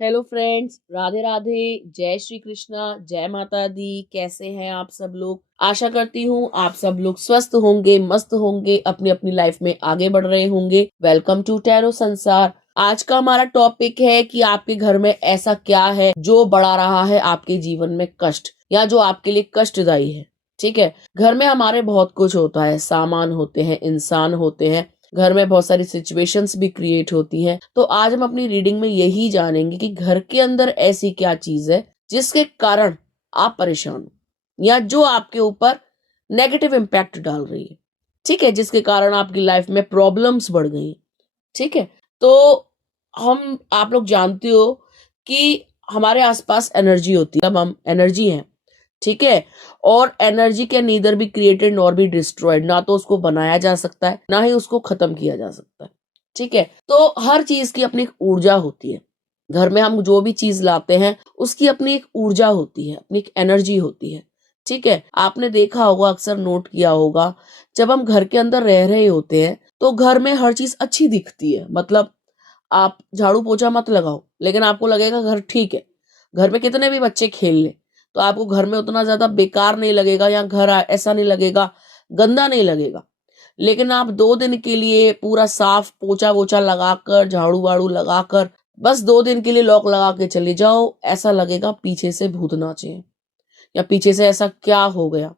Hello friends, Radhe Radhe. जय श्री कृष्णा, जय माता दी। कैसे हैं आप सब लोग? आशा करती हूँ आप सब लोग स्वस्थ होंगे, मस्त होंगे, अपनी अपनी लाइफ में आगे बढ़ रहे होंगे। वेलकम टू टैरो संसार। आज का हमारा टॉपिक है कि आपके घर में ऐसा क्या है जो बढ़ा रहा है आपके जीवन में कष्ट, या जो आपके लिए कष्टदायी है। ठीक है, घर में हमारे बहुत कुछ होता है, सामान होते हैं, इंसान होते हैं, घर में बहुत सारी सिचुएशंस भी क्रिएट होती हैं। तो आज हम अपनी रीडिंग में यही जानेंगे कि घर के अंदर ऐसी क्या चीज है जिसके कारण आप परेशान हो, या जो आपके ऊपर नेगेटिव इम्पैक्ट डाल रही है। ठीक है, जिसके कारण आपकी लाइफ में प्रॉब्लम्स बढ़ गई। ठीक है, तो आप लोग जानते हो कि हमारे आसपास एनर्जी होती है। अब हम एनर्जी हैं, ठीक है, और energy can neither be created nor be destroyed. ना तो उसको बनाया जा सकता है, ना ही उसको खत्म किया जा सकता है। ठीक है, तो हर चीज की अपनी एक ऊर्जा होती है। घर में हम जो भी चीज लाते हैं उसकी अपनी एक ऊर्जा होती है, अपनी एक एनर्जी होती है। ठीक है, आपने देखा होगा, अक्सर नोट किया होगा, जब हम घर के अंदर रह रहे होते हैं तो घर में हर चीज अच्छी दिखती है। मतलब आप झाड़ू पोछा मत लगाओ, लेकिन आपको लगेगा घर ठीक है। घर में कितने भी बच्चे खेल ले तो आपको घर में उतना ज्यादा बेकार नहीं लगेगा, या घर ऐसा नहीं लगेगा, गंदा नहीं लगेगा। लेकिन आप 2 दिन के लिए पूरा साफ पोछा वोछा लगाकर, झाड़ू वाड़ू लगाकर, बस 2 दिन के लिए लॉक लगा के चले जाओ, ऐसा लगेगा पीछे से भूत नाचे हैं, या पीछे से ऐसा क्या हो गया।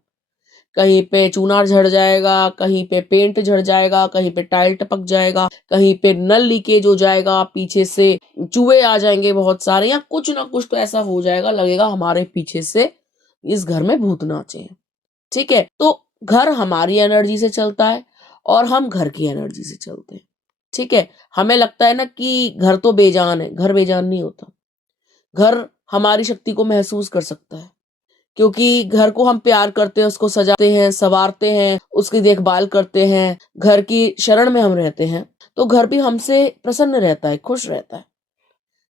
कहीं पे चूना झड़ जाएगा, कहीं पे पेंट झड़ जाएगा, कहीं पे टाइल टपक जाएगा, कहीं पे नल लीकेज हो जाएगा, पीछे से चूहे आ जाएंगे बहुत सारे, या कुछ ना कुछ तो ऐसा हो जाएगा, लगेगा हमारे पीछे से इस घर में भूत नाचे हैं। ठीक है, तो घर हमारी एनर्जी से चलता है और हम घर की एनर्जी से चलते हैं। ठीक है, हमें लगता है ना कि घर तो बेजान है, घर बेजान नहीं होता। घर हमारी शक्ति को महसूस कर सकता है, क्योंकि घर को हम प्यार करते हैं, उसको सजाते हैं, संवारते हैं, उसकी देखभाल करते हैं, घर की शरण में हम रहते हैं, तो घर भी हमसे प्रसन्न रहता है, खुश रहता है।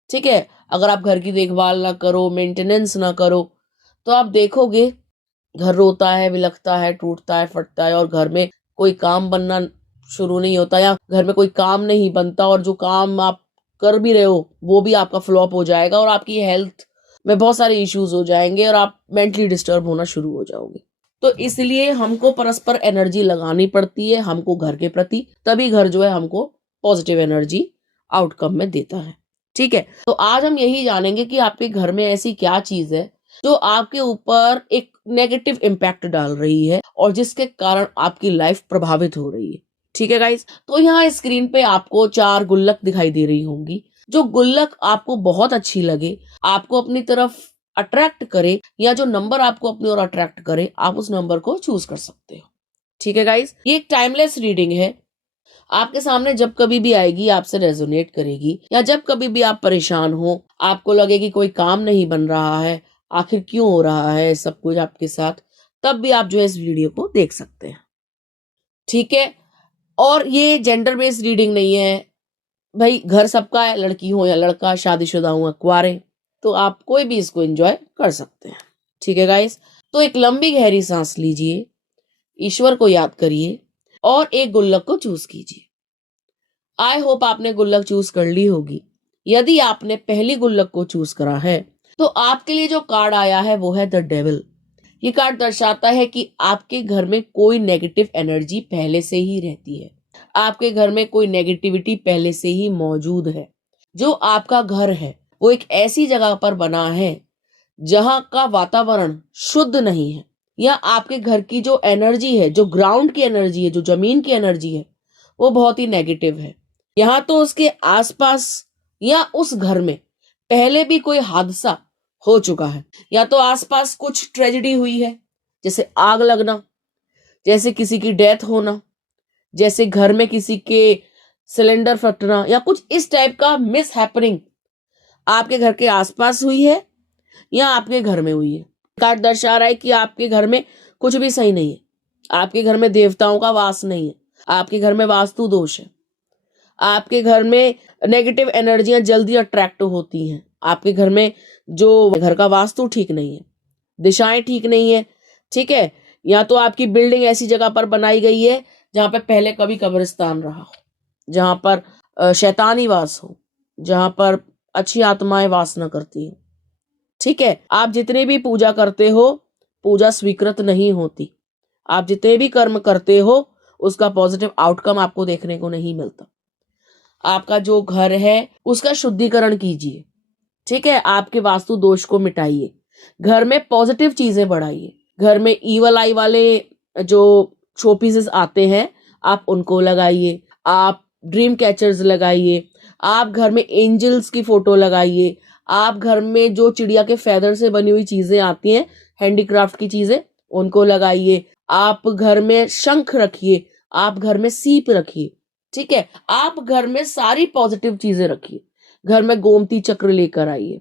ठीक है, अगर आप घर की देखभाल ना करो, मेंटेनेंस ना करो, तो आप देखोगे घर रोता है, विलखता है, टूटता है, फटता है, और घर में कोई काम बनना शुरू नहीं होता, या घर में कोई काम नहीं बनता, और जो काम आप कर भी रहे हो वो भी आपका फ्लॉप हो जाएगा, और आपकी हेल्थ में बहुत सारे इश्यूज हो जाएंगे, और आप मेंटली डिस्टर्ब होना शुरू हो जाओगे। तो इसलिए हमको परस्पर एनर्जी लगानी पड़ती है हमको घर के प्रति, तभी घर जो है हमको पॉजिटिव एनर्जी आउटकम में देता है। ठीक है, तो आज हम यही जानेंगे कि आपके घर में ऐसी क्या चीज है जो आपके ऊपर एक नेगेटिव इम्पैक्ट डाल रही है, और जिसके कारण आपकी लाइफ प्रभावित हो रही है। ठीक है गाइस, तो यहाँ स्क्रीन पे आपको 4 गुल्लक दिखाई दे रही होंगी। जो गुल्लक आपको बहुत अच्छी लगे, आपको अपनी तरफ अट्रैक्ट करे, या जो नंबर आपको अपनी ओर अट्रैक्ट करे, आप उस नंबर को चूज कर सकते हो। ठीक है गाइस, ये एक टाइमलेस रीडिंग है। आपके सामने जब कभी भी आएगी आपसे रेजोनेट करेगी, या जब कभी भी आप परेशान हो, आपको लगे कि कोई काम नहीं बन रहा है, आखिर क्यों हो रहा है सब कुछ आपके साथ, तब भी आप जो है इस वीडियो को देख सकते हैं। ठीक है, और ये जेंडर बेस्ड रीडिंग नहीं है भाई, घर सबका है, लड़की हो या लड़का, शादीशुदा हो या कुंवारे, तो आप कोई भी इसको एंजॉय कर सकते हैं। ठीक है गाइस, तो एक लंबी गहरी सांस लीजिए, ईश्वर को याद करिए, और एक गुल्लक को चूज कीजिए। आई होप आपने गुल्लक चूज कर ली होगी। यदि आपने पहली गुल्लक को चूज करा है, तो आपके लिए जो कार्ड आया है वो है द डेविल। ये कार्ड दर्शाता है कि आपके घर में कोई नेगेटिव एनर्जी पहले से ही रहती है। आपके घर में कोई नेगेटिविटी पहले से ही मौजूद है। जो आपका घर है वो एक ऐसी जगह पर बना है जहां का वातावरण शुद्ध नहीं है, या आपके घर की जो एनर्जी है, जो ग्राउंड की एनर्जी है, जो जमीन की एनर्जी है, वो बहुत ही नेगेटिव है। यहाँ तो उसके आसपास या उस घर में पहले भी कोई हादसा हो चुका है, या तो आसपास कुछ ट्रेजेडी हुई है, जैसे आग लगना, जैसे किसी की डेथ होना, जैसे घर में किसी के सिलेंडर फटना, या कुछ इस टाइप का मिस हैपनिंग आपके घर के आसपास हुई है, या आपके घर में हुई है। कार्ड दर्शा रहा है कि आपके घर में कुछ भी सही नहीं है। आपके घर में देवताओं का वास नहीं है, आपके घर में वास्तु दोष है, आपके घर में नेगेटिव एनर्जियां जल्दी अट्रैक्ट होती हैं, आपके घर में जो घर का वास्तु ठीक नहीं है, दिशाएं ठीक नहीं है। ठीक है, या तो आपकी बिल्डिंग ऐसी जगह पर बनाई गई है जहां पर पहले कभी कब्रिस्तान रहा हो, जहां पर शैतानी वास हो, जहां पर अच्छी आत्माएं वासना करती हैं। ठीक है, आप जितने भी पूजा करते हो, पूजा स्वीकृत नहीं होती। आप जितने भी कर्म करते हो, उसका पॉजिटिव आउटकम आपको देखने को नहीं मिलता। आपका जो घर है उसका शुद्धिकरण कीजिए। ठीक है, आपके वास्तु दोष को मिटाइए, घर में पॉजिटिव चीजें बढ़ाइए। घर में ईवल आई वाले जो शो पीसेस आते हैं, आप उनको लगाइए। आप ड्रीम कैचर्स लगाइए। आप घर में एंजल्स की फोटो लगाइए। आप घर में जो चिड़िया के फेदर से बनी हुई चीजें आती हैं, हैंडीक्राफ्ट की चीजें, उनको लगाइए। आप घर में शंख रखिए। आप घर में सीप रखिए। ठीक है, आप घर में सारी पॉजिटिव चीजें रखिए। घर में गोमती चक्र लेकर आइए।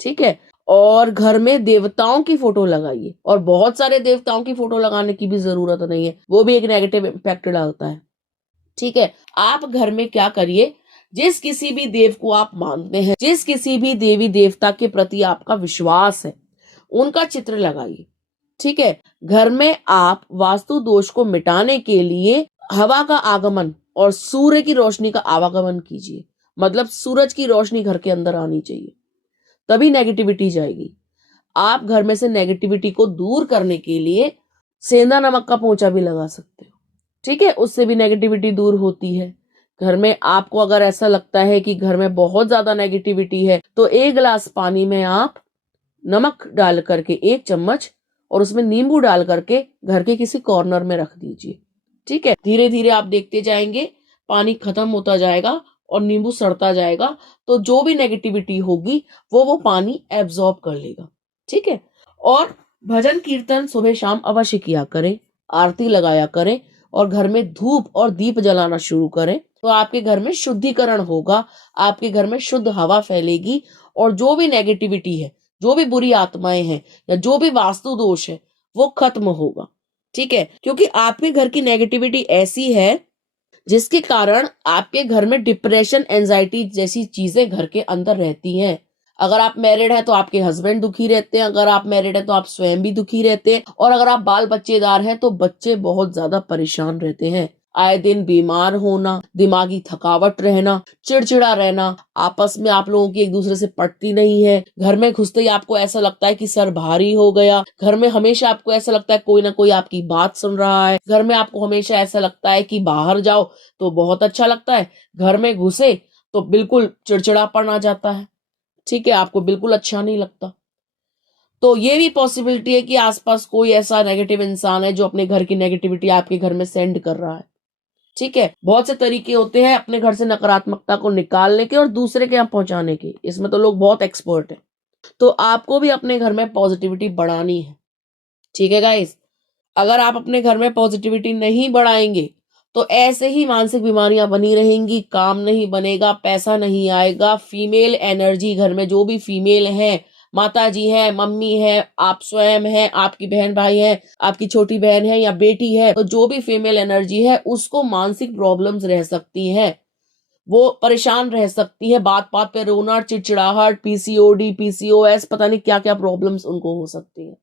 ठीक है, और घर में देवताओं की फोटो लगाइए। और बहुत सारे देवताओं की फोटो लगाने की भी जरूरत नहीं है, वो भी एक नेगेटिव इम्पैक्ट डालता है। ठीक है, आप घर में क्या करिए, जिस किसी भी देव को आप मानते हैं, जिस किसी भी देवी देवता के प्रति आपका विश्वास है, उनका चित्र लगाइए। ठीक है, घर में आप वास्तु दोष को मिटाने के लिए हवा का आगमन और सूर्य की रोशनी का आवागमन कीजिए। मतलब सूरज की रोशनी घर के अंदर आनी चाहिए, तभी नेगेटिविटी जाएगी। आप घर में से नेगेटिविटी को दूर करने के लिए सेंधा नमक का पोंछा भी लगा सकते हो। ठीक है, उससे भी नेगेटिविटी दूर होती है। घर में आपको अगर ऐसा लगता है कि घर में बहुत ज्यादा नेगेटिविटी है, तो 1 गिलास पानी में आप नमक डाल करके 1 चम्मच और उसमें नींबू डाल करके घर के किसी कॉर्नर में रख दीजिए। ठीक है, धीरे धीरे आप देखते जाएंगे, पानी खत्म होता जाएगा और नींबू सड़ता जाएगा, तो जो भी नेगेटिविटी होगी वो पानी एब्जॉर्ब कर लेगा। ठीक है, और भजन कीर्तन सुबह शाम अवश्य किया करें, आरती लगाया करें और घर में धूप और दीप जलाना शुरू करें, तो आपके घर में शुद्धिकरण होगा, आपके घर में शुद्ध हवा फैलेगी और जो भी नेगेटिविटी है, जो भी बुरी आत्माएं हैं या जो भी वास्तु दोष है, वो खत्म होगा। ठीक है, क्योंकि आपके घर की नेगेटिविटी ऐसी है जिसके कारण आपके घर में डिप्रेशन, एंजाइटी जैसी चीजें घर के अंदर रहती हैं। अगर आप मैरिड हैं तो आपके हस्बैंड दुखी रहते हैं, अगर आप मैरिड हैं तो आप स्वयं भी दुखी रहते हैं, और अगर आप बाल बच्चेदार हैं तो बच्चे बहुत ज्यादा परेशान रहते हैं। आए दिन बीमार होना, दिमागी थकावट रहना, चिड़चिड़ा रहना, आपस में आप लोगों की एक दूसरे से पटती नहीं है, घर में घुसते ही आपको ऐसा लगता है कि सर भारी हो गया, घर में हमेशा आपको ऐसा लगता है कोई ना कोई आपकी बात सुन रहा है, घर में आपको हमेशा ऐसा लगता है कि बाहर जाओ तो बहुत अच्छा लगता है, घर में घुसे तो बिल्कुल चिड़चिड़ापन आ जाता है। ठीक है, आपको बिल्कुल अच्छा नहीं लगता। तो ये भी पॉसिबिलिटी है कि आसपास कोई ऐसा नेगेटिव इंसान है जो अपने घर की नेगेटिविटी आपके घर में सेंड कर रहा है। ठीक है, बहुत से तरीके होते हैं अपने घर से नकारात्मकता को निकालने के और दूसरे के यहाँ पहुंचाने के, इसमें तो लोग बहुत एक्सपर्ट हैं। तो आपको भी अपने घर में पॉजिटिविटी बढ़ानी है। ठीक है गाइस, अगर आप अपने घर में पॉजिटिविटी नहीं बढ़ाएंगे तो ऐसे ही मानसिक बीमारियां बनी रहेंगी, काम नहीं बनेगा, पैसा नहीं आएगा, फीमेल एनर्जी घर में जो भी फीमेल है, माता जी है, मम्मी है, आप स्वयं है, आपकी बहन भाई है, आपकी छोटी बहन है या बेटी है, तो जो भी फीमेल एनर्जी है उसको मानसिक प्रॉब्लम्स रह सकती हैं, वो परेशान रह सकती है, बात बात पे रोना, चिड़चिड़ाहट, पीसीओडी, पीसीओएस, पता नहीं क्या क्या प्रॉब्लम्स उनको हो सकती है।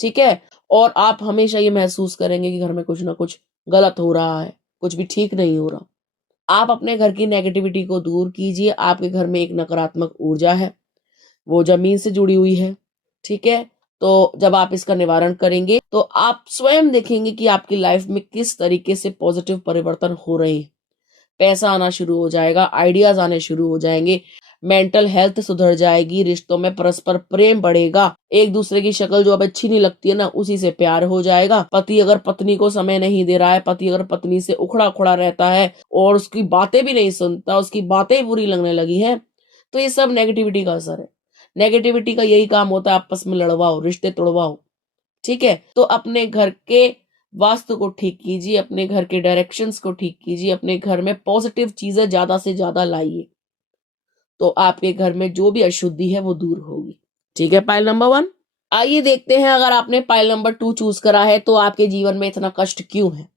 ठीक है, और आप हमेशा ये महसूस करेंगे कि घर में कुछ ना कुछ गलत हो रहा है, कुछ भी ठीक नहीं हो रहा। आप अपने घर की नेगेटिविटी को दूर कीजिए। आपके घर में एक नकारात्मक ऊर्जा है, वो जमीन से जुड़ी हुई है। ठीक है, तो जब आप इसका निवारण करेंगे तो आप स्वयं देखेंगे कि आपकी लाइफ में किस तरीके से पॉजिटिव परिवर्तन हो रहे हैं। पैसा आना शुरू हो जाएगा, आइडियाज आने शुरू हो जाएंगे, मेंटल हेल्थ सुधर जाएगी, रिश्तों में परस्पर प्रेम बढ़ेगा, एक दूसरे की शक्ल जो अब अच्छी नहीं लगती है ना, उसी से प्यार हो जाएगा। पति अगर पत्नी को समय नहीं दे रहा है, पति अगर पत्नी से उखड़ा उखड़ा रहता है और उसकी बातें भी नहीं सुनता, उसकी बातें बुरी लगने लगी हैं, तो ये सब नेगेटिविटी का असर है। नेगेटिविटी का यही काम होता है, आपस में लड़वाओ, रिश्ते तोड़वाओ। ठीक है, तो अपने घर के वास्तु को ठीक कीजिए, अपने घर के डायरेक्शंस को ठीक कीजिए, अपने घर में पॉजिटिव चीजें ज्यादा से ज्यादा लाइए, तो आपके घर में जो भी अशुद्धि है वो दूर होगी। ठीक है, पाइल नंबर 1। आइए देखते हैं, अगर आपने पाइल नंबर 2 चूज करा है तो आपके जीवन में इतना कष्ट क्यों है।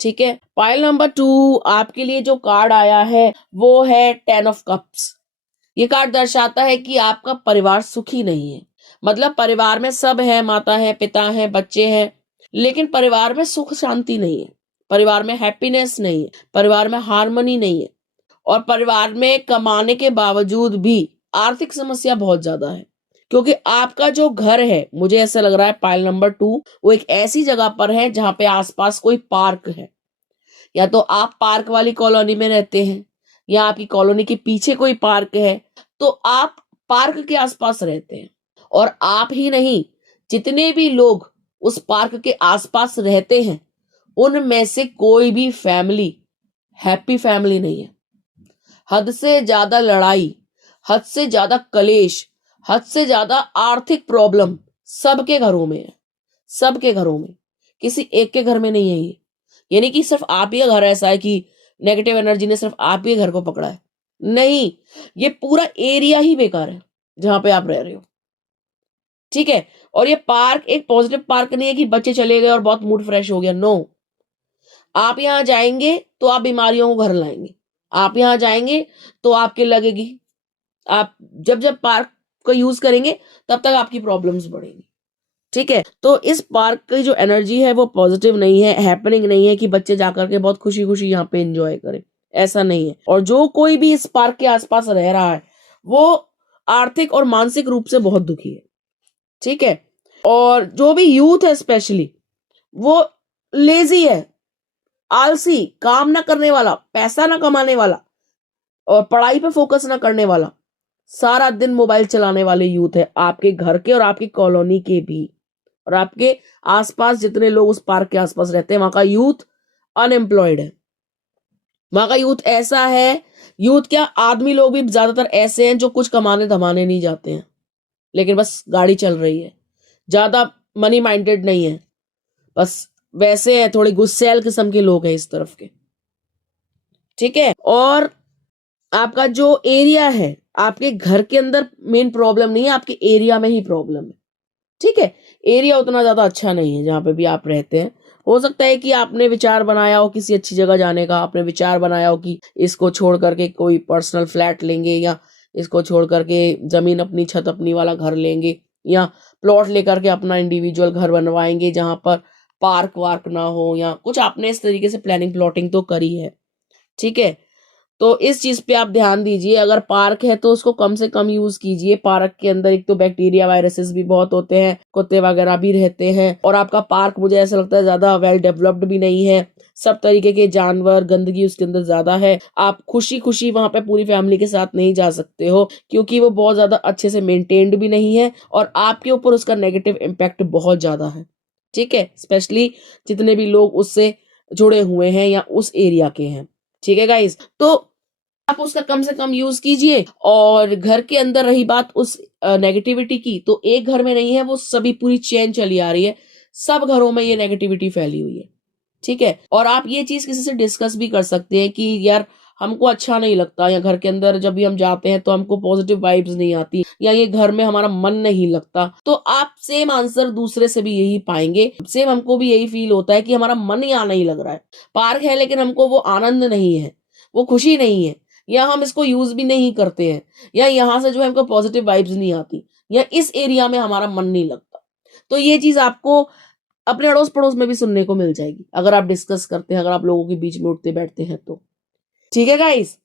ठीक है, पाइल नंबर 2, आपके लिए जो कार्ड आया है वो है 10 ऑफ कप्स। ये कार्ड दर्शाता है कि आपका परिवार सुखी नहीं है। मतलब परिवार में सब है, माता है, पिता है, बच्चे हैं, लेकिन परिवार में सुख शांति नहीं है, परिवार में हैप्पीनेस नहीं है, परिवार में हार्मनी नहीं है, और परिवार में कमाने के बावजूद भी आर्थिक समस्या बहुत ज्यादा है, क्योंकि आपका जो घर है, मुझे ऐसा लग रहा है पाइल नंबर 2 वो एक ऐसी जगह पर है जहां पे आसपास कोई पार्क है। या तो आप पार्क वाली कॉलोनी में रहते हैं, या आपकी कॉलोनी के पीछे कोई पार्क है, तो आप पार्क के आसपास रहते हैं। और आप ही नहीं, जितने भी लोग उस पार्क के आसपास रहते हैं, उनमें से कोई भी फैमिली हैप्पी फैमिली नहीं है। हद से ज्यादा लड़ाई, हद से ज्यादा कलेश, हद से ज्यादा आर्थिक प्रॉब्लम सबके घरों में है। सबके घरों में, किसी एक के घर में नहीं है ये। यानी कि सिर्फ आप ही का घर ऐसा है कि नेगेटिव एनर्जी ने सिर्फ आप ही के घर को पकड़ा है, नहीं, ये पूरा एरिया ही बेकार है जहां पे आप रह रहे हो। ठीक है। और ये पार्क एक पॉजिटिव पार्क नहीं है कि बच्चे चले गए और बहुत मूड फ्रेश हो गया, नो। आप यहां जाएंगे तो आप बीमारियों को घर लाएंगे। आप यहां जाएंगे तो आपके लगेगी, आप जब जब पार्क को यूज करेंगे तब तक आपकी प्रॉब्लम्स बढ़ेंगी। ठीक है। तो इस पार्क की जो एनर्जी है वो पॉजिटिव नहीं है, हैपनिंग नहीं है कि बच्चे जाकर के बहुत खुशी खुशी यहाँ पे एंजॉय करें, ऐसा नहीं है। और जो कोई भी इस पार्क के आसपास रह रहा है वो आर्थिक और मानसिक रूप से बहुत दुखी है। ठीक है। और जो भी यूथ है स्पेशली, वो लेजी है, आलसी, काम ना करने वाला, पैसा ना कमाने वाला और पढ़ाई पे फोकस ना करने वाला, सारा दिन मोबाइल चलाने वाले यूथ है, आपके घर के और आपकी कॉलोनी के भी, और आपके आसपास जितने लोग उस पार्क के आसपास रहते हैं वहां का यूथ अनएम्प्लॉयड है। वहां का यूथ ऐसा है, यूथ क्या, आदमी लोग भी ज्यादातर ऐसे हैं जो कुछ कमाने धमाने नहीं जाते हैं, लेकिन बस गाड़ी चल रही है, ज्यादा मनी माइंडेड नहीं है, बस वैसे हैं, थोड़े गुस्सैल किस्म के लोग हैं इस तरफ के। ठीक है। और आपका जो एरिया है, आपके घर के अंदर मेन प्रॉब्लम नहीं है, आपके एरिया में ही प्रॉब्लम है। ठीक है। एरिया उतना ज्यादा अच्छा नहीं है जहां पे भी आप रहते हैं। हो सकता है कि आपने विचार बनाया हो किसी अच्छी जगह जाने का, आपने विचार बनाया हो कि इसको छोड़ करके कोई पर्सनल फ्लैट लेंगे, या इसको छोड़ करके जमीन अपनी, छत अपनी वाला घर लेंगे, या प्लॉट लेकर के अपना इंडिविजुअल घर बनवाएंगे जहां पर पार्क वार्क ना हो, या कुछ आपने इस तरीके से प्लानिंग प्लॉटिंग तो करी है। ठीक है। तो इस चीज पे आप ध्यान दीजिए। अगर पार्क है तो उसको कम से कम यूज कीजिए। पार्क के अंदर एक तो बैक्टीरिया वायरसेस भी बहुत होते हैं, कुत्ते वगैरह भी रहते हैं, और आपका पार्क मुझे ऐसा लगता है ज्यादा वेल डेवलप्ड भी नहीं है। सब तरीके के जानवर, गंदगी उसके अंदर ज्यादा है। आप खुशी खुशी वहां पे पूरी फैमिली के साथ नहीं जा सकते हो, क्योंकि वो बहुत ज्यादा अच्छे से मेंटेन्ड भी नहीं है, और आपके ऊपर उसका नेगेटिव इम्पैक्ट बहुत ज्यादा है। ठीक है। स्पेशली जितने भी लोग उससे जुड़े हुए हैं या उस एरिया के हैं। ठीक है गाइस। तो आप उसका कम से कम यूज कीजिए। और घर के अंदर रही बात उस नेगेटिविटी की, तो एक घर में नहीं है, वो सभी पूरी चेन चली आ रही है, सब घरों में ये नेगेटिविटी फैली हुई है। ठीक है। और आप ये चीज किसी से डिस्कस भी कर सकते हैं कि यार हमको अच्छा नहीं लगता, या घर के अंदर जब भी हम जाते हैं तो हमको पॉजिटिव वाइब्स नहीं आती, या ये घर में हमारा मन नहीं लगता, तो आप सेम आंसर दूसरे से भी यही पाएंगे। सेम हमको भी यही फील होता है कि हमारा मन यहाँ नहीं लग रहा है, पार्क है लेकिन हमको वो आनंद नहीं है, वो खुशी नहीं है, या हम इसको यूज भी नहीं करते हैं, या यहाँ से जो है हमको पॉजिटिव वाइब्स नहीं आती, या इस एरिया में हमारा मन नहीं लगता। तो ये चीज आपको अपने अड़ोस पड़ोस में भी सुनने को मिल जाएगी अगर आप डिस्कस करते हैं, अगर आप लोगों के बीच में उठते बैठते हैं तो। ठीक है गाइस।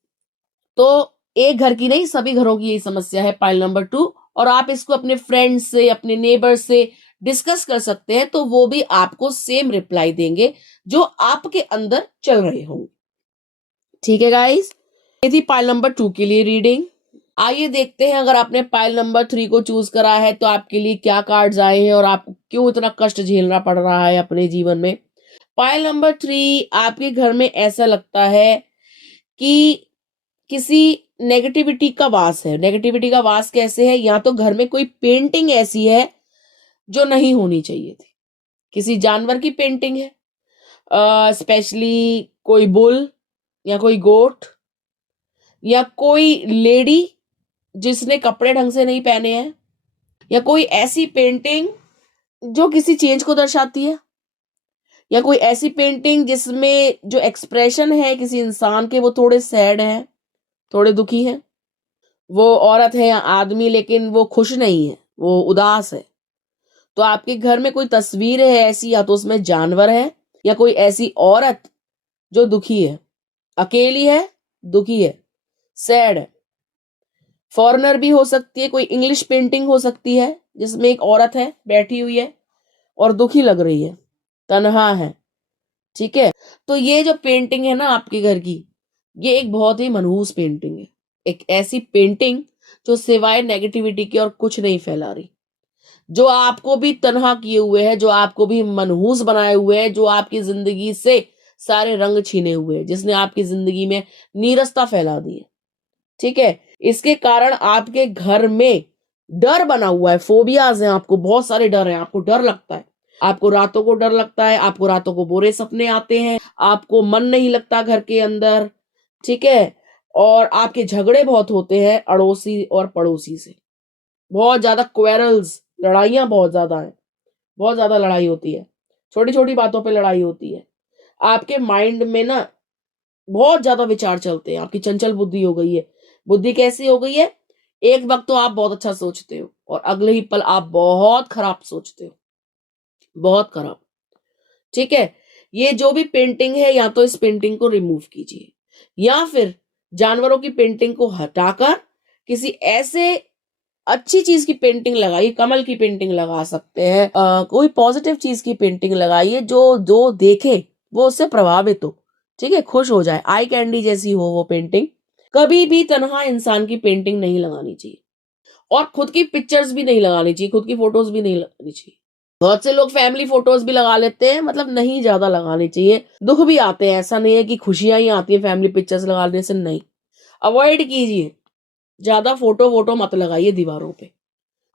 तो एक घर की नहीं, सभी घरों की यही समस्या है, पाइल नंबर 2। और आप इसको अपने फ्रेंड्स से, अपने नेबर से डिस्कस कर सकते हैं, तो वो भी आपको सेम रिप्लाई देंगे जो आपके अंदर चल रहे होंगे। ठीक है गाइस। ये थी पाइल नंबर 2 के लिए रीडिंग। आइए देखते हैं, अगर आपने पाइल नंबर 3 को चूज करा है तो आपके लिए क्या कार्ड्स आए हैं और आपको क्यों इतना कष्ट झेलना पड़ रहा है अपने जीवन में। पाइल नंबर 3, आपके घर में ऐसा लगता है कि किसी नेगेटिविटी का वास है। नेगेटिविटी का वास कैसे है? या तो घर में कोई पेंटिंग ऐसी है जो नहीं होनी चाहिए थी, किसी जानवर की पेंटिंग है, स्पेशली कोई बुल, या कोई गोट, या कोई लेडी जिसने कपड़े ढंग से नहीं पहने हैं, या कोई ऐसी पेंटिंग जो किसी चेंज को दर्शाती है, या कोई ऐसी पेंटिंग जिसमें जो एक्सप्रेशन है किसी इंसान के वो थोड़े सैड हैं, थोड़े दुखी हैं। वो औरत है या आदमी, लेकिन वो खुश नहीं है, वो उदास है। तो आपके घर में कोई तस्वीर है ऐसी, या तो उसमें जानवर है, या कोई ऐसी औरत जो दुखी है, अकेली है, दुखी है, सैड है। फॉरेनर भी हो सकती है, कोई इंग्लिश पेंटिंग हो सकती है जिसमें एक औरत है, बैठी हुई है और दुखी लग रही है, तन्हा है। ठीक है, तो ये जो पेंटिंग है ना आपके घर की, ये एक बहुत ही मनहूस पेंटिंग है। एक ऐसी पेंटिंग जो सिवाय नेगेटिविटी के और कुछ नहीं फैला रही, जो आपको भी तन्हा किए हुए है, जो आपको भी मनहूस बनाए हुए है, जो आपकी जिंदगी से सारे रंग छीने हुए है, जिसने आपकी जिंदगी में नीरसता फैला दी है। ठीक है, इसके कारण आपके घर में डर बना हुआ है, फोबियाज हैं, आपको बहुत सारे डर हैं, आपको डर लगता है, आपको रातों को डर लगता है, आपको रातों को बुरे सपने आते हैं, आपको मन नहीं लगता घर के अंदर। ठीक है, और आपके झगड़े बहुत होते हैं अड़ोसी और पड़ोसी से, बहुत ज्यादा क्वेरल्स, लड़ाइयां बहुत ज्यादा है, बहुत ज्यादा लड़ाई होती है, छोटी छोटी बातों पे लड़ाई होती है। आपके माइंड में ना बहुत ज्यादा विचार चलते हैं, आपकी चंचल बुद्धि हो गई है। बुद्धि कैसी हो गई है, एक वक्त तो आप बहुत अच्छा सोचते हो और अगले ही पल आप बहुत खराब सोचते हो, बहुत खराब। ठीक है, ये जो भी पेंटिंग है, या तो इस पेंटिंग को रिमूव कीजिए, या फिर जानवरों की पेंटिंग को हटाकर किसी ऐसे अच्छी चीज की पेंटिंग लगाइए। कमल की पेंटिंग लगा सकते हैं, कोई पॉजिटिव चीज की पेंटिंग लगाइए, जो जो देखे वो उससे प्रभावित हो, ठीक है, खुश हो जाए, आई कैंडी जैसी हो वो पेंटिंग। कभी भी तन्हा इंसान की पेंटिंग नहीं लगानी चाहिए, और खुद की पिक्चर्स भी नहीं लगानी चाहिए, खुद की फोटोज भी नहीं लगानी चाहिए। बहुत से लोग फैमिली फोटोज भी लगा लेते हैं, मतलब नहीं ज्यादा लगानी चाहिए, दुख भी आते हैं, ऐसा नहीं है कि खुशियां ही आती है फैमिली पिक्चर्स लगाने से, नहीं, अवॉइड कीजिए। ज्यादा फोटो वोटो मत लगाइए दीवारों पे,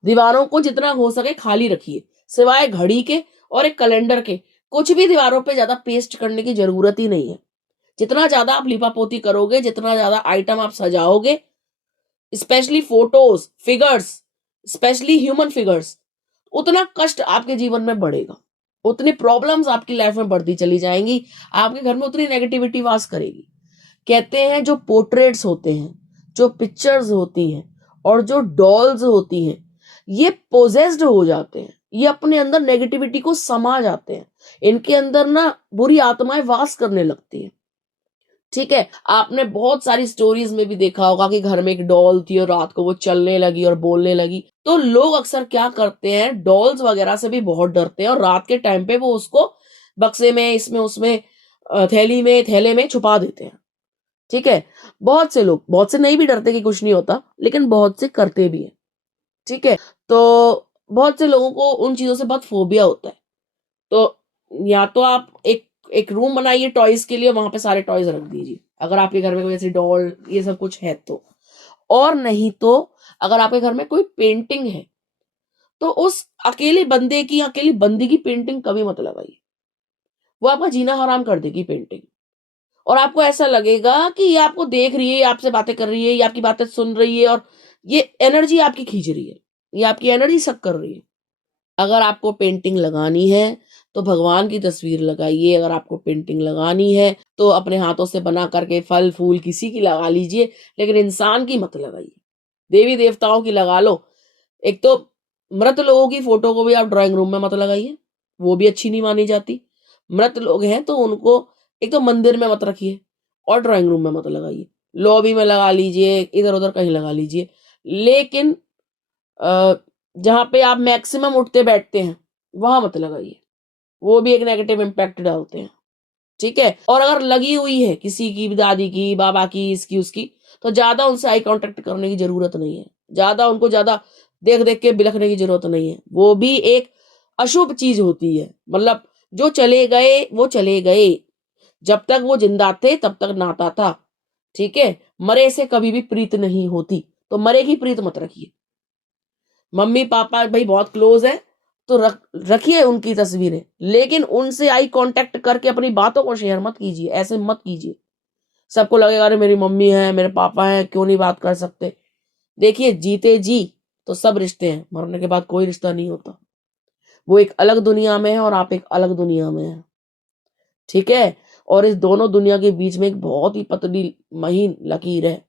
दीवारों को जितना हो सके खाली रखिए, सिवाय घड़ी के और एक कैलेंडर के। कुछ भी दीवारों पे ज्यादा पेस्ट करने की जरूरत ही नहीं है। जितना ज्यादा आप लिपापोती करोगे, जितना ज्यादा आइटम आप सजाओगे, specially photos, figures, specially human figures, उतना कष्ट आपके जीवन में बढ़ेगा, उतनी प्रॉब्लम्स आपकी लाइफ में बढ़ती चली जाएंगी, आपके घर में उतनी नेगेटिविटी वास करेगी। कहते हैं जो पोर्ट्रेट्स होते हैं, जो पिक्चर्स होती हैं और जो डॉल्स होती हैं, ये पोजेस्ड हो जाते हैं, ये अपने अंदर नेगेटिविटी को समा जाते हैं, इनके अंदर ना बुरी आत्माएं वास करने लगती हैं। ठीक है, आपने बहुत सारी स्टोरीज में भी देखा होगा कि घर में एक डॉल थी और रात को वो चलने लगी और बोलने लगी। तो लोग अक्सर क्या करते हैं, डॉल्स वगैरह से भी बहुत डरते हैं और रात के टाइम पे वो उसको बक्से में, इसमें उसमें, थैले में छुपा देते हैं। ठीक है, बहुत से लोग, बहुत से नहीं भी डरते कि कुछ नहीं होता, लेकिन बहुत से करते भी हैं। ठीक है, तो बहुत से लोगों को उन चीजों से बहुत फोबिया होता है। तो या तो आप एक एक रूम बनाइए टॉयज के लिए, वहां पे सारे टॉयज रख दीजिए, अगर आपके घर में कोई ऐसी डॉल ये सब कुछ है तो। और नहीं तो अगर आपके घर में कोई पेंटिंग है, तो उस अकेले बंदे की, अकेली बंदी की पेंटिंग कभी मत लगाइए, वो आपका जीना हराम कर देगी पेंटिंग। और आपको ऐसा लगेगा कि ये आपको देख रही है, ये आपसे बातें कर रही है, ये आपकी बातें सुन रही है, और ये एनर्जी आपकी खींच रही है, ये आपकी एनर्जी सक कर रही है। अगर आपको पेंटिंग लगानी है तो भगवान की तस्वीर लगाइए, अगर आपको पेंटिंग लगानी है तो अपने हाथों से बना करके फल फूल किसी की लगा लीजिए, लेकिन इंसान की मत लगाइए। देवी देवताओं की लगा लो। एक तो मृत लोगों की फोटो को भी आप ड्राइंग रूम में मत लगाइए, वो भी अच्छी नहीं मानी जाती। मृत लोग हैं तो उनको एक तो मंदिर में मत रखिए और ड्राइंग रूम में मत लगाइए, लॉबी में लगा लीजिए, इधर उधर कहीं लगा लीजिए, लेकिन जहां पे आप मैक्सिमम उठते बैठते हैं वहां मत लगाइए, वो भी एक नेगेटिव इम्पैक्ट डालते हैं। ठीक है, और अगर लगी हुई है किसी की, दादी की, बाबा की, इसकी उसकी, तो ज्यादा उनसे आई कांटेक्ट करने की जरूरत नहीं है, ज्यादा उनको ज्यादा देख देख के बिलखने की जरूरत नहीं है, वो भी एक अशुभ चीज होती है। मतलब जो चले गए वो चले गए, जब तक वो जिंदा थे तब तक नाता था। ठीक है, मरे से कभी भी प्रीत नहीं होती, तो मरे की प्रीत मत रखिए। मम्मी पापा भाई बहुत क्लोज है तो रखिए उनकी तस्वीरें, लेकिन उनसे आई कांटेक्ट करके अपनी बातों को शेयर मत कीजिए, ऐसे मत कीजिए। सबको लगेगा अरे मेरी मम्मी है, मेरे पापा है, क्यों नहीं बात कर सकते। देखिए, जीते जी तो सब रिश्ते हैं, मरने के बाद कोई रिश्ता नहीं होता। वो एक अलग दुनिया में है और आप एक अलग दुनिया में है। ठीक है, और इस दोनों दुनिया के बीच में एक बहुत ही पतली महीन लकीर है।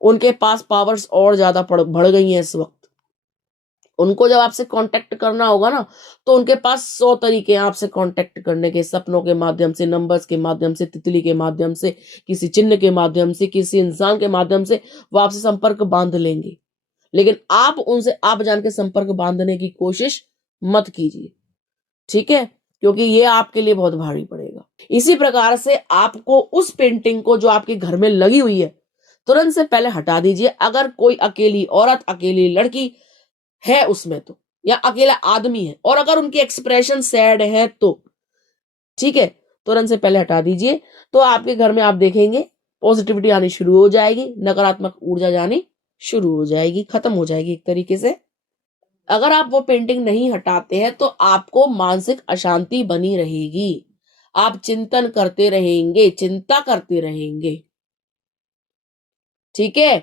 उनके पास पावर्स और ज्यादा बढ़ गई हैं इस वक्त, उनको जब आपसे कांटेक्ट करना होगा ना, तो उनके पास 100 तरीके हैं आपसे कांटेक्ट करने के, सपनों के माध्यम से, नंबर्स के माध्यम से, तितली के माध्यम से, किसी चिन्ह के माध्यम से, किसी इंसान के माध्यम से वो आपसे संपर्क बांध लेंगे। लेकिन आप उनसे आप जान के संपर्क बांधने की कोशिश मत कीजिए, ठीक है, क्योंकि ये आपके लिए बहुत भारी पड़ेगा। इसी प्रकार से आपको उस पेंटिंग को जो आपके घर में लगी हुई है तुरंत से पहले हटा दीजिए। अगर कोई अकेली औरत, अकेली लड़की है उसमें तो, या अकेला आदमी है, और अगर उनकी एक्सप्रेशन सैड है तो ठीक है, तुरंत से पहले हटा दीजिए। तो आपके घर में आप देखेंगे पॉजिटिविटी आनी शुरू हो जाएगी, नकारात्मक ऊर्जा जानी शुरू हो जाएगी, खत्म हो जाएगी एक तरीके से। अगर आप वो पेंटिंग नहीं हटाते हैं तो आपको मानसिक अशांति बनी रहेगी, आप चिंतन करते रहेंगे, चिंता करते रहेंगे, ठीक है,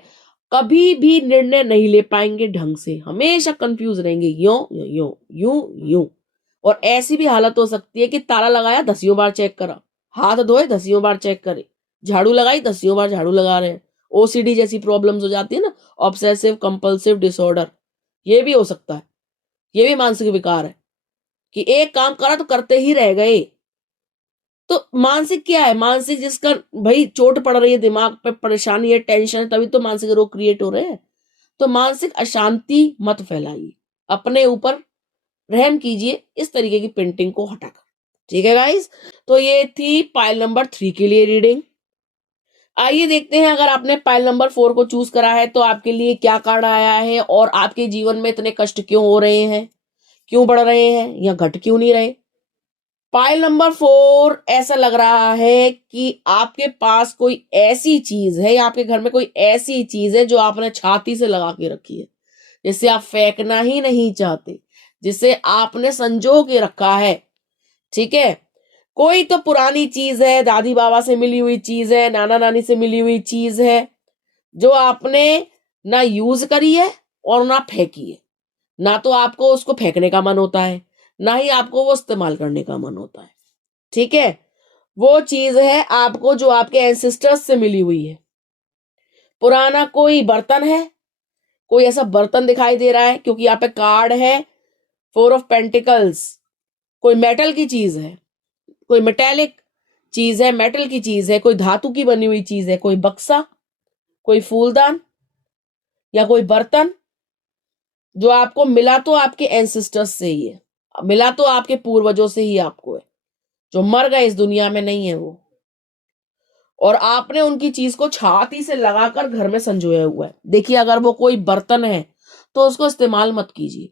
कभी भी निर्णय नहीं ले पाएंगे ढंग से, हमेशा कंफ्यूज रहेंगे, यूं यूं यूं यूं। और ऐसी भी हालत हो सकती है कि ताला लगाया 10 बार चेक करा, हाथ धोए 10 बार चेक करे, झाड़ू लगाई 10 बार झाड़ू लगा रहे हैं। ओसीडी जैसी प्रॉब्लम्स हो जाती है ना, ऑब्सेसिव कंपल्सिव डिसऑर्डर, ये भी हो सकता है, ये भी मानसिक विकार है कि एक काम करा तो करते ही रह गए। तो मानसिक क्या है? मानसिक जिसका भाई चोट पड़ रही है, दिमाग पे परेशानी है, टेंशन है, तभी तो मानसिक रोग क्रिएट हो रहे हैं। तो मानसिक अशांति मत फैलाइए, अपने ऊपर रहम कीजिए इस तरीके की पेंटिंग को हटाकर, ठीक है गाइस। तो ये थी पाइल नंबर 3 के लिए रीडिंग। आइए देखते हैं, अगर आपने पाइल नंबर 4 को चूज करा है तो आपके लिए क्या कार्ड आया है, और आपके जीवन में इतने कष्ट क्यों हो रहे हैं, क्यों बढ़ रहे हैं, या घट क्यों नहीं रहे। पाइल नंबर 4 ऐसा लग रहा है कि आपके पास कोई ऐसी चीज है, या आपके घर में कोई ऐसी चीज है जो आपने छाती से लगा के रखी है, जिसे आप फेंकना ही नहीं चाहते, जिसे आपने संजो के रखा है, ठीक है। कोई तो पुरानी चीज है, दादी बाबा से मिली हुई चीज है, नाना नानी से मिली हुई चीज है, जो आपने ना यूज करी है और ना फेंकी है। ना तो आपको उसको फेंकने का मन होता है, ना ही आपको वो इस्तेमाल करने का मन होता है, ठीक है। वो चीज है आपको जो आपके एंसेस्टर्स से मिली हुई है। पुराना कोई बर्तन है, कोई ऐसा बर्तन दिखाई दे रहा है, क्योंकि यहाँ पे कार्ड है 4 ऑफ पेंटिकल्स। कोई मेटल की चीज है, कोई मेटेलिक चीज है, मेटल की चीज है, कोई धातु की बनी हुई चीज है, कोई बक्सा, कोई फूलदान, या कोई बर्तन जो आपको मिला तो आपके एंसेस्टर्स से ही है, मिला तो आपके पूर्वजों से ही आपको है, जो मर गए इस दुनिया में नहीं है वो, और आपने उनकी चीज को छाती से लगाकर घर में संजोया हुआ है। देखिए, अगर वो कोई बर्तन है तो उसको इस्तेमाल मत कीजिए,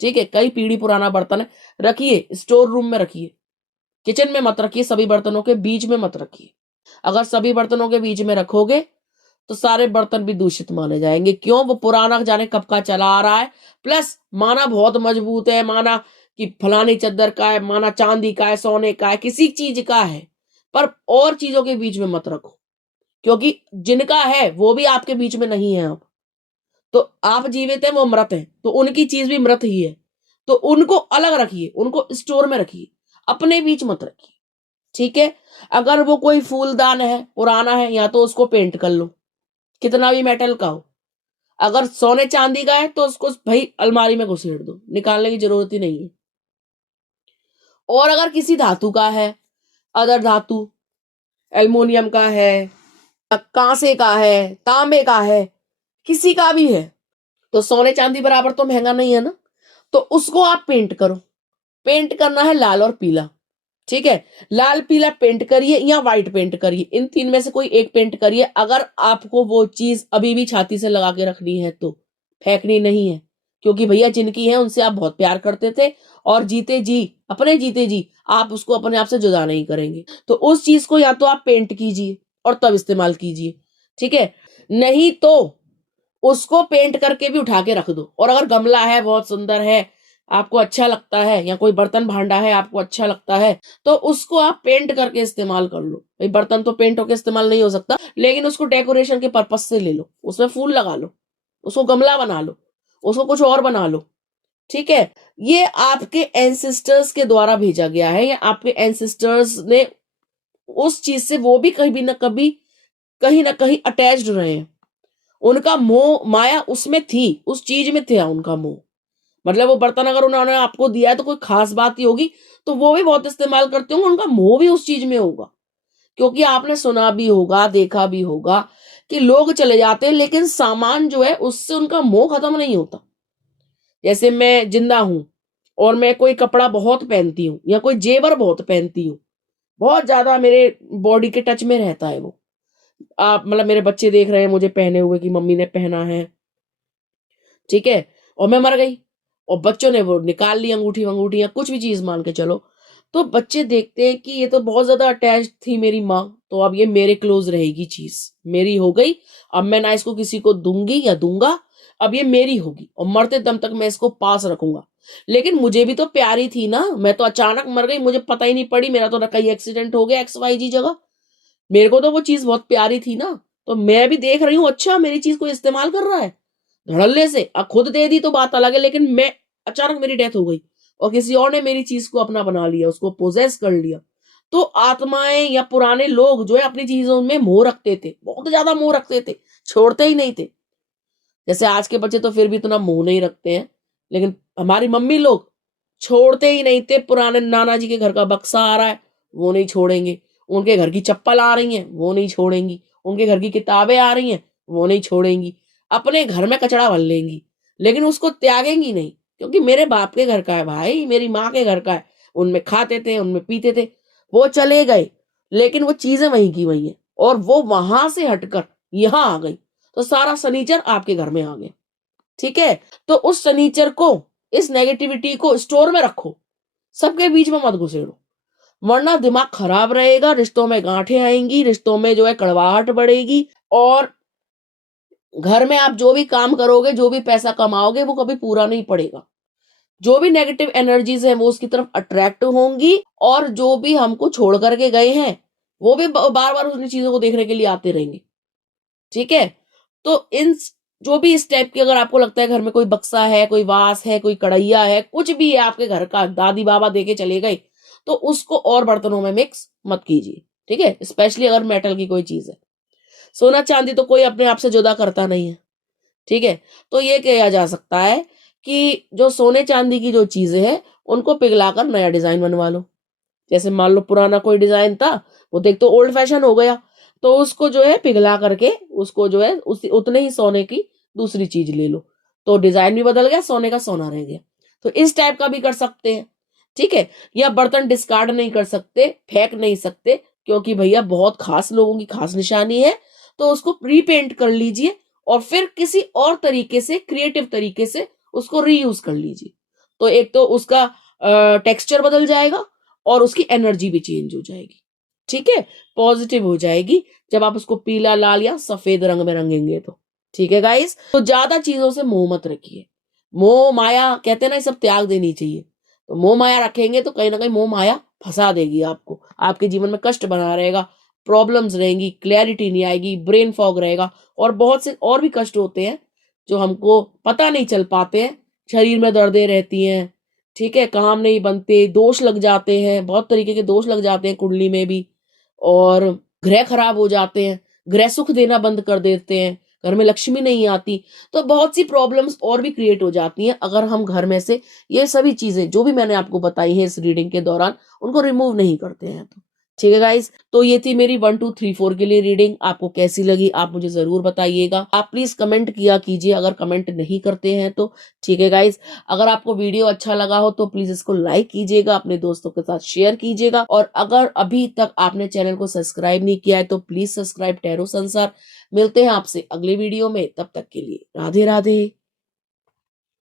ठीक है। कई पीढ़ी पुराना बर्तन है, रखिए स्टोर रूम में रखिए, किचन में मत रखिए, सभी बर्तनों के बीच में मत रखिए। अगर सभी बर्तनों के बीच में रखोगे तो सारे बर्तन भी दूषित माने जाएंगे। क्यों? वो पुराना जाने कब का चला आ रहा है, प्लस माना बहुत मजबूत है, माना कि फलानी चद्दर का है, माना चांदी का है, सोने का है, किसी चीज का है, पर और चीजों के बीच में मत रखो, क्योंकि जिनका है वो भी आपके बीच में नहीं है अब। तो आप जीवित हैं, वो मृत है, तो उनकी चीज भी मृत ही है, तो उनको अलग रखिए, उनको स्टोर में रखिए, अपने बीच मत रखिए, ठीक है। अगर वो कोई फूलदान है, पुराना है, या तो उसको पेंट कर लो, कितना भी मेटल का हो। अगर सोने चांदी का है तो उसको भाई अलमारी में घुसेड़ दो, निकालने की जरूरत ही नहीं है। और अगर किसी धातु का है, अदर धातु, एल्युमिनियम का है, कांसे का है, तांबे का है, किसी का भी है, तो सोने चांदी बराबर तो महंगा नहीं है ना, तो उसको आप पेंट करो। पेंट करना है लाल और पीला, ठीक है। लाल पीला पेंट करिए या व्हाइट पेंट करिए, इन तीन में से कोई एक पेंट करिए। अगर आपको वो चीज अभी भी छाती से लगा के रखनी है तो फेंकनी नहीं है, क्योंकि भैया जिनकी है उनसे आप बहुत प्यार करते थे, और जीते जी, अपने जीते जी आप उसको अपने आप से जुदा नहीं करेंगे। तो उस चीज को या तो आप पेंट कीजिए और तब इस्तेमाल कीजिए, ठीक है। नहीं तो उसको पेंट करके भी उठा के रख दो। और अगर गमला है, बहुत सुंदर है, आपको अच्छा लगता है, या कोई बर्तन भांडा है आपको अच्छा लगता है, तो उसको आप पेंट करके इस्तेमाल कर लो। भाई बर्तन तो पेंट होके इस्तेमाल नहीं हो सकता, लेकिन उसको डेकोरेशन के पर्पस से ले लो, उसमें फूल लगा लो, उसको गमला बना लो, उसको कुछ और बना लो, ठीक है। ये आपके एंसेस्टर्स के द्वारा भेजा गया है, या आपके एंसेस्टर्स ने उस चीज से, वो भी कभी ना कभी कहीं ना कहीं अटैच्ड रहे हैं, उनका मोह माया उसमें थी, उस चीज में था उनका मोह, मतलब वो बर्तन अगर उन्होंने आपको दिया है तो कोई खास बात ही होगी, तो वो भी बहुत इस्तेमाल करते होंगे, उनका मोह भी उस चीज में होगा। क्योंकि आपने सुना भी होगा, देखा भी होगा कि लोग चले जाते हैं लेकिन सामान जो है उससे उनका मोह खत्म नहीं होता। जैसे मैं जिंदा हूं और मैं कोई कपड़ा बहुत पहनती हूँ या कोई जेवर बहुत पहनती हूँ, बहुत ज्यादा मेरे बॉडी के टच में रहता है वो। आप मतलब मेरे बच्चे देख रहे हैं मुझे पहने हुए कि मम्मी ने पहना है, ठीक है, और मैं मर गई और बच्चों ने वो निकाल ली अंगूठी वंगूठी या कुछ भी चीज मान के चलो, तो बच्चे देखते हैं कि ये तो बहुत ज्यादा अटैच थी मेरी माँ, तो अब ये मेरे क्लोज रहेगी, चीज मेरी हो गई, अब मैं ना इसको किसी को दूंगी या दूंगा, अब ये मेरी होगी और मरते दम तक मैं इसको पास रखूंगा। लेकिन मुझे भी तो प्यारी थी ना, मैं तो अचानक मर गई, मुझे पता ही नहीं पड़ी, मेरा तो कहीं एक्सीडेंट हो गया XYZ जगह, मेरे को तो वो चीज बहुत प्यारी थी ना, तो मैं भी देख रही हूँ अच्छा मेरी चीज को इस्तेमाल कर रहा है धड़ल्ले से, अब खुद दे दी तो बात अलग है, लेकिन मैं अचानक मेरी डेथ हो गई और किसी और ने मेरी चीज को अपना बना लिया, उसको पोजेस कर लिया। तो आत्माएं या पुराने लोग जो है अपनी चीजों में मोह रखते थे, बहुत ज्यादा मोह रखते थे, छोड़ते ही नहीं थे। जैसे आज के बच्चे तो फिर भी इतना मोह नहीं रखते हैं, लेकिन हमारी मम्मी लोग छोड़ते ही नहीं थे। पुराने नाना जी के घर का बक्सा आ रहा है वो नहीं छोड़ेंगे, उनके घर की चप्पल आ रही है वो नहीं छोड़ेंगी, उनके घर की किताबें आ रही हैं वो नहीं छोड़ेंगी, अपने घर में कचड़ा भर लेंगी, लेकिन उसको त्यागेंगी नहीं, क्योंकि मेरे बाप के घर का है भाई, मेरी माँ के घर का है, उनमें खाते थे उनमें पीते थे, वो चले गए लेकिन वो चीजें वहीं की वहीं है, और वो वहां से हटकर यहाँ आ गई, तो सारा सनीचर आपके घर में आ गया, ठीक है। तो उस सनीचर को, इस नेगेटिविटी को स्टोर में रखो, सबके बीच में मत घुसेड़ो, वरना दिमाग खराब रहेगा, रिश्तों में गांठें आएंगी, रिश्तों में जो है कड़वाहट बढ़ेगी, और घर में आप जो भी काम करोगे, जो भी पैसा कमाओगे, वो कभी पूरा नहीं पड़ेगा। जो भी नेगेटिव एनर्जीज है वो उसकी तरफ अट्रैक्ट होंगी, और जो भी हमको छोड़ करके गए हैं वो भी बार बार उन चीजों को देखने के लिए आते रहेंगे, ठीक है। तो इन जो भी इस टाइप की अगर आपको लगता है घर में कोई बक्सा है, कोई वास है, कोई कढ़ैया है, कुछ भी है आपके घर का, दादी बाबा देके चले गए, तो उसको और बर्तनों में मिक्स मत कीजिए, ठीक है, स्पेशली अगर मेटल की कोई चीज है। सोना चांदी तो कोई अपने आप से जुदा करता नहीं है, ठीक है। तो ये किया जा सकता है कि जो सोने चांदी की जो चीजें हैं उनको पिघलाकर नया डिजाइन बनवा लो। जैसे मान लो पुराना कोई डिजाइन था, वो देख तो ओल्ड फैशन हो गया, तो उसको जो है पिघला करके उसको जो है उतने ही सोने की दूसरी चीज ले लो, तो डिजाइन भी बदल गया, सोने का सोना रह गया। तो इस टाइप का भी कर सकते हैं, ठीक है। या बर्तन डिस्कार्ड नहीं कर सकते, फेंक नहीं सकते, क्योंकि भैया बहुत खास लोगों की खास निशानी है, तो उसको रीपेंट कर लीजिए और फिर किसी और तरीके से, क्रिएटिव तरीके से उसको रीयूज कर लीजिए। तो एक तो उसका टेक्सचर बदल जाएगा और उसकी एनर्जी भी चेंज हो जाएगी, ठीक है, पॉजिटिव हो जाएगी जब आप उसको पीला, लाल या सफेद रंग में रंगेंगे तो, ठीक है गाइस। तो ज्यादा चीजों से मोह मत रखिए, मोह माया कहते हैं ना, ये सब त्याग देनी चाहिए। तो मोह माया रखेंगे तो कहीं ना कहीं मोह माया फंसा देगी आपको, आपके जीवन में कष्ट बना रहेगा, प्रॉब्लम्स रहेंगी, क्लैरिटी नहीं आएगी, ब्रेन फॉग रहेगा, और बहुत से और भी कष्ट होते हैं जो हमको पता नहीं चल पाते हैं। शरीर में दर्दें रहती हैं, ठीक है, काम नहीं बनते, दोष लग जाते हैं, बहुत तरीके के दोष लग जाते हैं कुंडली में भी, और ग्रह खराब हो जाते हैं, ग्रह सुख देना बंद कर देते हैं, घर में लक्ष्मी नहीं आती, तो बहुत सी प्रॉब्लम्स और भी क्रिएट हो जाती हैं अगर हम घर में से ये सभी चीजें जो भी मैंने आपको बताई हैं इस रीडिंग के दौरान उनको रिमूव नहीं करते हैं तो, ठीक है गाइस। तो ये थी मेरी 1 2 3 4 के लिए रीडिंग, आपको कैसी लगी आप मुझे जरूर बताइएगा। आप प्लीज कमेंट किया कीजिए अगर कमेंट नहीं करते हैं तो, ठीक है गाइस। अगर आपको वीडियो अच्छा लगा हो तो प्लीज इसको लाइक कीजिएगा, अपने दोस्तों के साथ शेयर कीजिएगा, और अगर अभी तक आपने चैनल को सब्सक्राइब नहीं किया है तो प्लीज सब्सक्राइब टैरो संसार। मिलते हैं आपसे अगले वीडियो में, तब तक के लिए राधे राधे।